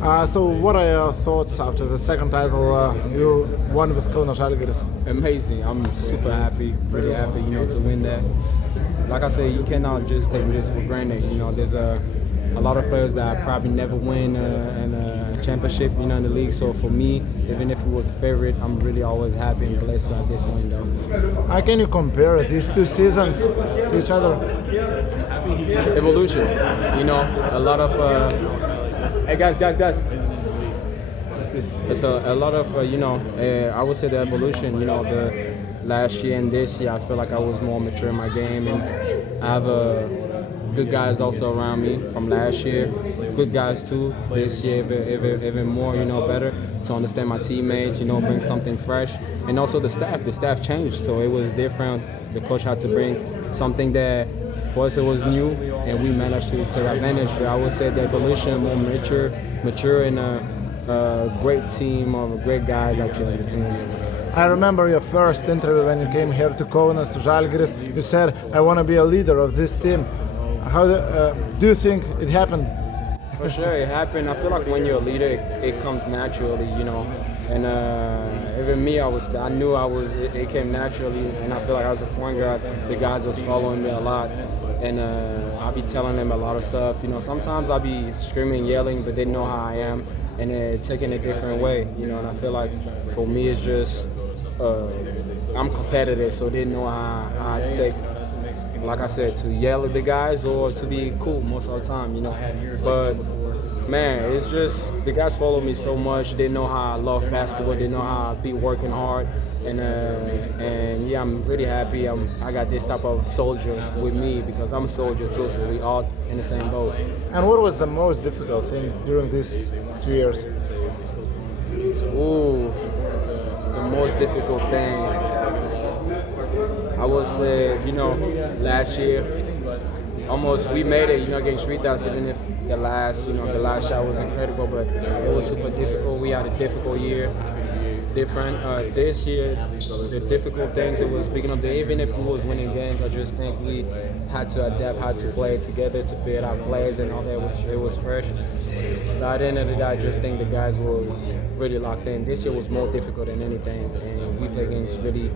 So what are your thoughts after the second title you won with Kauno Žalgiris? Amazing. I'm super happy, really happy, to win that. Like I said, you cannot just take this for granted. There's a lot of players that probably never win a championship, in the league. So for me, even if we were the favorite, I'm really always happy and blessed at this win, though. How can you compare these two seasons to each other? Evolution. A lot of. Hey guys. It's a lot of, I would say the evolution, the last year and this year, I feel like I was more mature in my game, and I have good guys also around me from last year, good guys too, this year even more, better to understand my teammates, bring something fresh, and also the staff changed, so it was different. The coach had to bring something that for us it was new, and we managed to take advantage, but I would say the evolution, more mature and a great team of great guys actually in the team. I remember your first interview when you came here to Kaunas, to Žalgiris. You said, I want to be a leader of this team. How do you think it happened? For sure, it happened. I feel like when you're a leader, it comes naturally, And even me, I knew it came naturally, and I feel like as a point guard, the guys was following me a lot. And I'll be telling them a lot of stuff. Sometimes I'll be screaming, yelling, but they know how I am, and taking it a different way. And I feel like for me, it's just I'm competitive, so they know how I take. Like I said, to yell at the guys or to be cool most of the time, But man, it's just the guys follow me so much. They know how I love basketball. They know how I be working hard, and yeah, I'm really happy. I got this type of soldiers with me because I'm a soldier too. So we all in the same boat. And what was the most difficult thing during these 2 years? Ooh, the most difficult thing. I would say, last year, almost we made it, against Edwardsą, even if the last shot was incredible, but it was super difficult. We had a difficult year. This year, the difficult things, it was beginning of the year, even if we was winning games, I just think we had to adapt, had to play together to fit our plays and all that. It was fresh. But at the end of the day, I just think the guys was really locked in. This year was more difficult than anything, and we played against really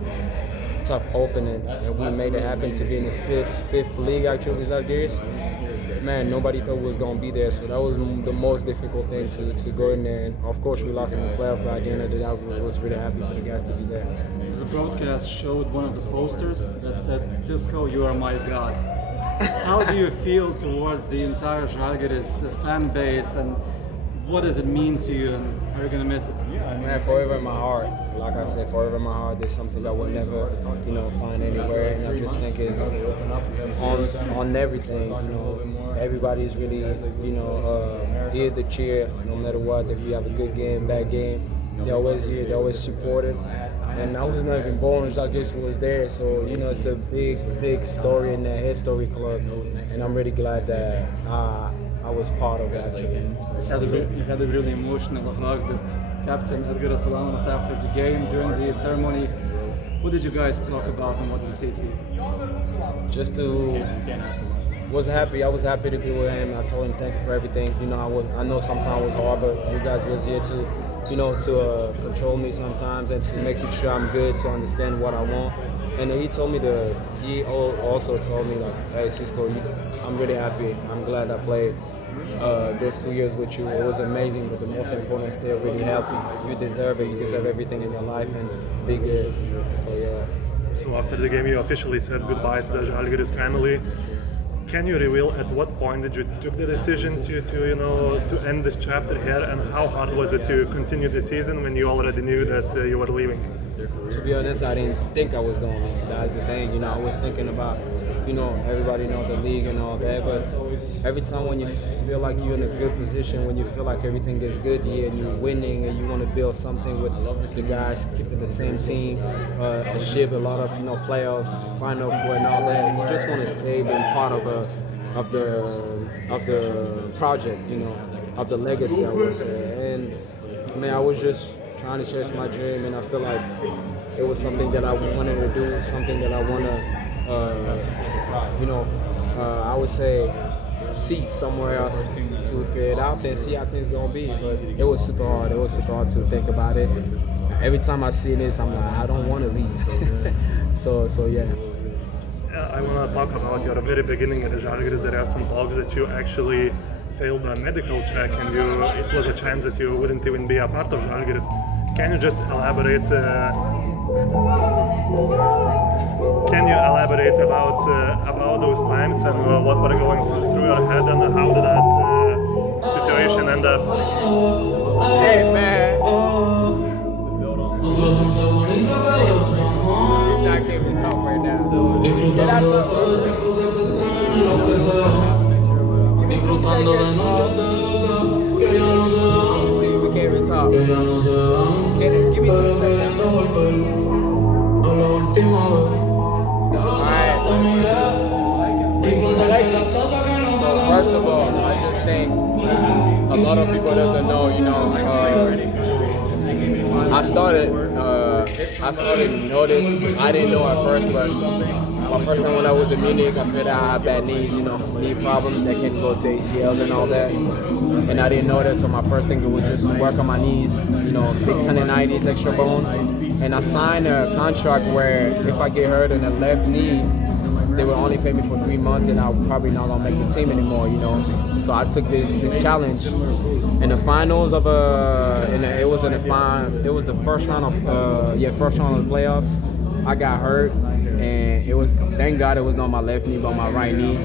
tough opening, and we made it happen to be in the fifth league actually with Žalgiris. Man, nobody thought we was gonna be there, so that was the most difficult thing to go in there. And of course, we lost in the playoff, but at the end of the day, I was really happy for the guys to be there. The broadcast showed one of the posters that said, "Cisco, you are my god." How do you feel towards the entire Žalgiris fan base, and what does it mean to you, and are you gonna miss it? Man, forever in my heart. Like I said, forever in my heart. There's something I would never, find anywhere, and I just think it's on everything. Everybody's really, here to cheer no matter what. If you have a good game, bad game, they're always here. They're always supported. And I was not even born, I just was there. So it's a big story in the history club, and I'm really glad that I was part of it actually. You had a really emotional hug with Captain Edwardsą Kaune after the game during the ceremony. What did you guys talk about, and what did you say to you? I was happy to be with him. I told him thank you for everything. I know sometimes it was hard, but you guys was here to control me sometimes and to make sure I'm good, to understand what I want. And he also told me like, hey Cisco, I'm really happy. I'm glad I played those 2 years with you. It was amazing, but the most important is still really healthy. You deserve it. You deserve everything in your life and be good. So yeah. So after the game, you officially said goodbye to the Žalgiris family. Can you reveal at what point did you took the decision to end this chapter here, and how hard was it to continue the season when you already knew that you were leaving? To be honest, I didn't think I was going to leave. That's the thing. I was thinking about, everybody know the league and all that, but every time when you feel like you're in a good position, when you feel like everything is good here and you're winning and you want to build something with the guys, keeping the same team, achieve a lot of, playoffs, Final Four and all that, you just want to stay being part of the project, of the legacy, I would say. And man, I was just trying to chase my dream, and I feel like it was something that I wanted to do, something that I want to, I would say, seat somewhere else to figure it out and see how things gonna be. But it was super hard. It was super hard to think about it. Every time I see this, I'm like, I don't want to leave. so yeah. I want to talk about your very beginning at the Žalgiris. There are some talks that you actually failed a medical check and it was a chance that you wouldn't even be a part of Žalgiris. Can you just elaborate? Can you elaborate about those times and what were going through your head and how did that situation end up? Hey man. I can't even talk right now. Get out See, we can't even talk. Give me 2 seconds. Alright. So first of all, I just think a lot of people doesn't know, I started to notice, I didn't know at first, but my first time when I was in Munich, I figured out I had bad knees, knee problems that can go to ACLs and all that. And I didn't know that, so my first thing was just to work on my knees, big tendinitis, extra bones. And I signed a contract where if I get hurt in the left knee, they would only pay me for 3 months and I was probably not gonna make the team anymore, So I took this challenge. In the finals of it was the first round of the playoffs. I got hurt and thank God it was not my left knee but my right knee.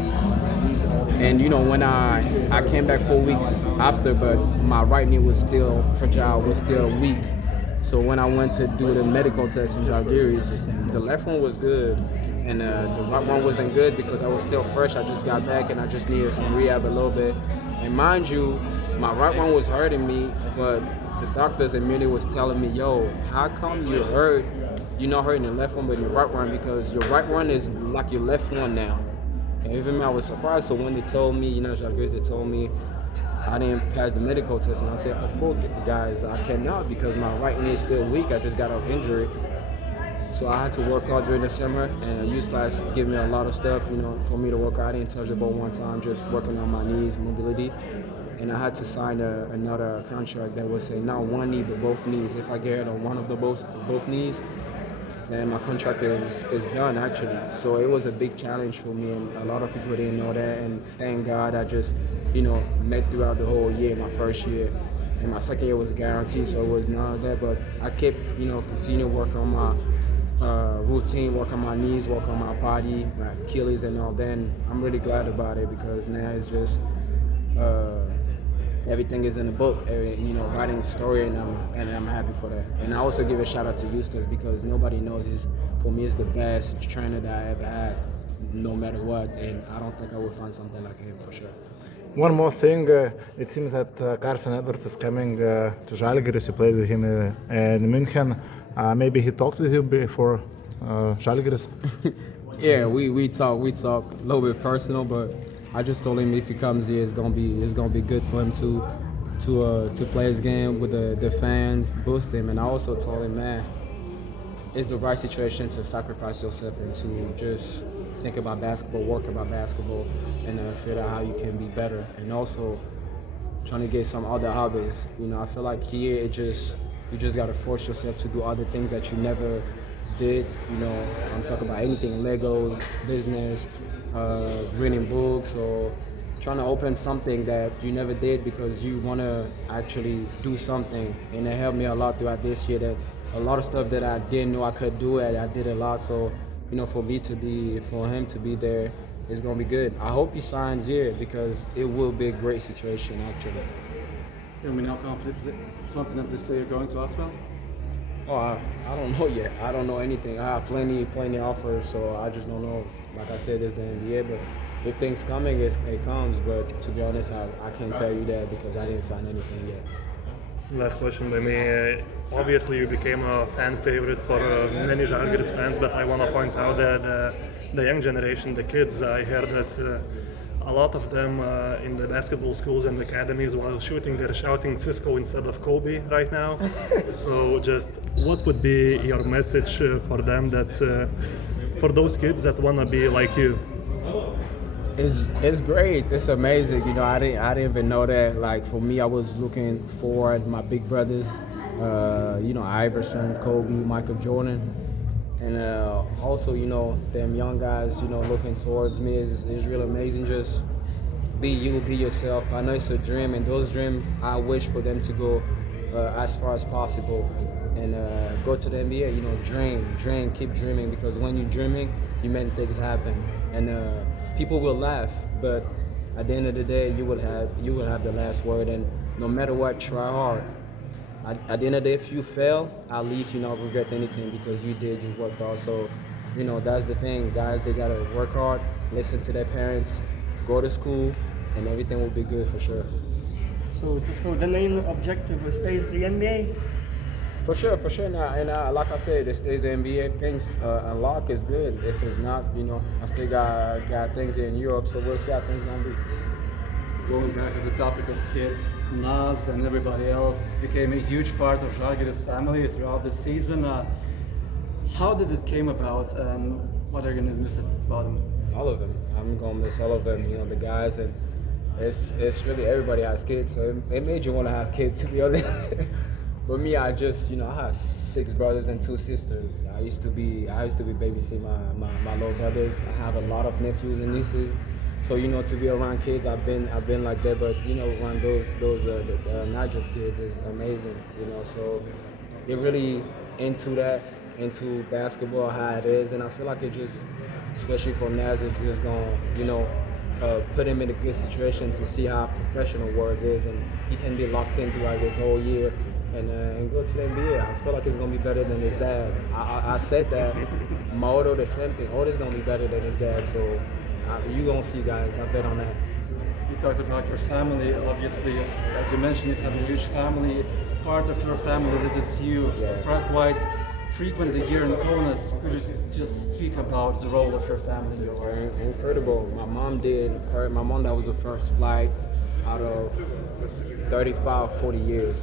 And when I came back 4 weeks after, but my right knee was still fragile, was still weak. So when I went to do the medical test in Žalgiris, the left one was good. And the right one wasn't good because I was still fresh. I just got back and I just needed some rehab a little bit. And mind you, my right one was hurting me, but the doctors in Munich was telling me, yo, how come you're hurt? You're not hurting the left one, but your right one, because your right one is like your left one now. And even I was surprised. So when they told me, Žalgiris, they told me I didn't pass the medical test. And I said, of course, guys, I cannot because my right knee is still weak. I just got off injury. So I had to work out during the summer, and U-Slice gave me a lot of stuff, for me to work out. I didn't touch the ball one time, just working on my knees, mobility. And I had to sign another contract that would say not one knee, but both knees. If I get hurt on one of the both knees, then my contract is done, actually. So it was a big challenge for me, and a lot of people didn't know that. And thank God I just, met throughout the whole year, my first year. And my second year was a guarantee, so it was none of that. But I kept, continue to work on my routine, work on my knees, work on my body, my Achilles and all that. And I'm really glad about it because now it's just everything is in the book, writing a story, and I'm happy for that. And I also give a shout out to Eustace because nobody knows for me, is the best trainer that I ever had, no matter what. And I don't think I would find something like him for sure. One more thing, it seems that Carson Edwards is coming to Žalgiris. You played with him in München. Maybe he talked with you before Žalgiris? Yeah, we talk a little bit personal, but I just told him if he comes here, it's gonna be good for him to play his game with the fans, boost him. And I also told him, man, it's the right situation to sacrifice yourself and to just think about basketball, work about basketball, and figure out how you can be better. And also trying to get some other hobbies. I feel like here you just gotta force yourself to do other things that you never did. I'm talking about anything, Legos, business, reading books, or trying to open something that you never did because you want to actually do something. And it helped me a lot throughout this year, that a lot of stuff that I didn't know I could do, I did a lot. So, for him to be there, it's going to be good. I hope he signs here because it will be a great situation, actually. Can we now confidently say you're going to Aswell? Oh, I don't know yet. I don't know anything. I have plenty offers, so I just don't know. Like I said, it's the NBA, but if things coming, it comes. But to be honest, I can't tell you that because I didn't sign anything yet. Last question by me. Obviously, you became a fan favorite for many Žalgiris fans, but I want to point out that the young generation, the kids, I heard that a lot of them in the basketball schools and academies, while shooting, they're shouting Cisco instead of Kobe right now. So just what would be your message for them, that for those kids that want to be like you? It's great. It's amazing. You know, I didn't even know that. Like for me, I was looking forward my big brothers. You know, Iverson, Kobe, Michael Jordan, and also you know them young guys. You know, looking towards me is really amazing. Just be you, be yourself. I know it's a dream, and those dreams I wish for them to go as far as possible and go to the NBA. You know, dream, keep dreaming because when you're dreaming, you make things happen. And people will laugh, but at the end of the day, you will have the last word. And no matter what, try hard. At the end of the day, if you fail, at least you don't regret anything because you worked hard. So, you know, that's the thing, guys. They gotta work hard, listen to their parents, go to school, and everything will be good for sure. So the main objective stays the NBA. For sure. Now, and like I said, it stays the NBA. If things unlock is good. If it's not, you know, I still got things in Europe, so we'll see how things gonna be. Going back to the topic of kids, Nas and everybody else became a huge part of Žalgiris family throughout the season. How did it came about, and what are you gonna miss about them? All of them. I'm gonna miss all of them. You know, the guys, and it's really everybody has kids, so it made you want to have kids, to be honest. But me, I just, you know, I have 6 brothers and 2 sisters. I used to be babysitting my little brothers. I have a lot of nephews and nieces. So, you know, to be around kids, I've been like that. But, you know, around those not just kids is amazing, you know. So they're really into basketball, how it is. And I feel like it just, especially for Naz, it's just going to, you know, put him in a good situation to see how professional Words is. And he can be locked in throughout this whole year. And go to the NBA. I feel like it's gonna be better than his dad. I said that. My Odo, the same thing. Odo's gonna be better than his dad. So you gonna see, guys. I bet on that. You talked about your family. Obviously, as you mentioned, you have a huge family. Part of your family visits you quite frequently here in Kaunas. Could you just speak about the role of your family? Incredible. My mom that was the first flight out of 35, 40 years.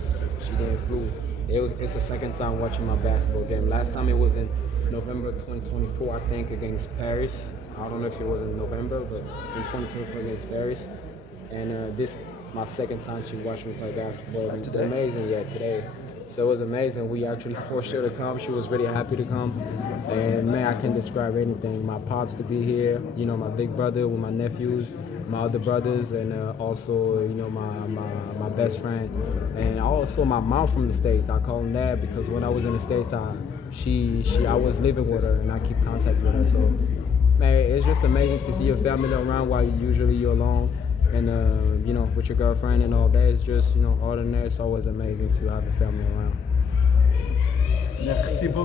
She didn't flew. It's the second time watching my basketball game. Last time it was in November 2024, I think, against Paris. I don't know if it was in November, but in 2024 against Paris. And this my second time she watched me play basketball. It was amazing, today. So it was amazing. We actually forced her to come. She was really happy to come. And man, I can't describe anything. My pops to be here, you know, my big brother with my nephews, my other brothers, and also, you know, my best friend. And also my mom from the States. I call him Dad because when I was in the States, I was living with her and I keep contact with her. So man, it's just amazing to see your family around while usually you're alone. And you know, with your girlfriend and all that, it's just, you know, other than that, it's always amazing to have a family around. Merci beaucoup.